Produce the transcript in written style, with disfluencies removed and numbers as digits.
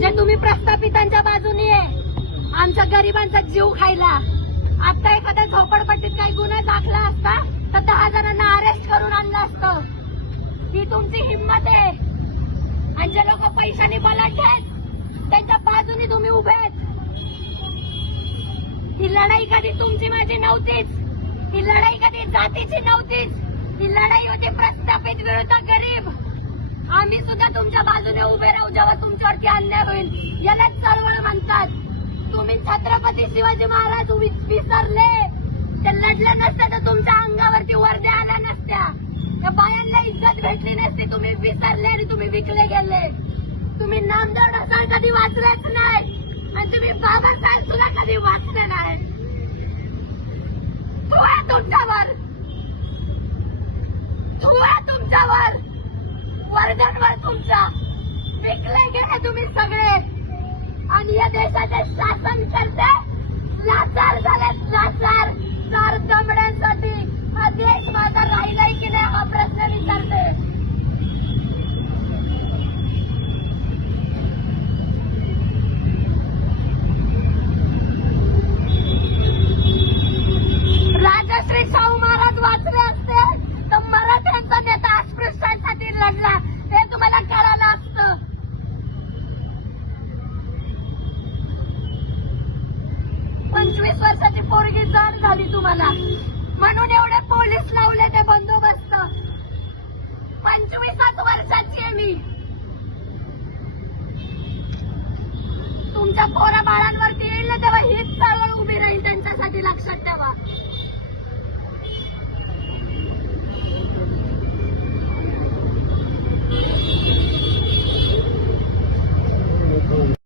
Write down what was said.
जे तुम्ही प्रस्थापितांच्या बाजूने आहे, आमच्या गरिबांचा जीव खायला. आता एखाद्या झोपडपट्टीत काही गुन्हा दाखला असता तर 10 जणांना अरेस्ट करून आणलं असतं. ही तुमची हिंमत आहे. आणि जे लोक पैशाने बलाढ्य आहेत त्यांच्या बाजूने तुम्ही उभे आहेत. ही लढाई कधी तुमची माझी नव्हतीच. ही लढाई कधी जातीची नव्हतीच. ही लढाई होती प्रस्थापित विरुद्ध गरीब. आम्ही सुद्धा तुमच्या बाजूने उभे राहू जेव्हा तुमच्यावरती अन्याय होईल. याला चळवळ म्हणतात. तुम्ही छत्रपती शिवाजी महाराज विसरले. ते लढले नसते तर तुमच्या अंगावरती वर्द्या आल्या नसत्या. त्या बायांना इज्जत भेटली नसती. तुम्ही विसरले आणि तुम्ही विकले गेले. तुम्ही नामदेव ढसाळ कधी वाचलेच नाही आणि तुम्ही बाबासाहेब सुद्धा कधी वाचले नाही. तू आहे तुमच्यावर, तू आहे तुमच्यावर, वर्गांवर तुमच्या विकले गेले तुम्ही सगळे. आणि या देशाचे शासन करते लाचार झाले. लाचार 4 दमड्यांसाठी हा देश माझा राहिलाय की नाही हा प्रश्न विचारते. राजश्री शाहू महाराज वाचले असते तर मराठ्यांचा नेता अस्पृश्यांसाठी लढला हे तुम्हाला कळालं असतं. 25 वर्षाची पोरगी जड झाली तुम्हाला म्हणून एवढे पोलीस लावले ते बंदोबस्त. 25 वर्षाची आहे मी. तुमच्या पोरा बाळांवरती येईल ना तेव्हा हीच चळवळ उभी राहील. त्यांच्यासाठी लक्षात ठेवा.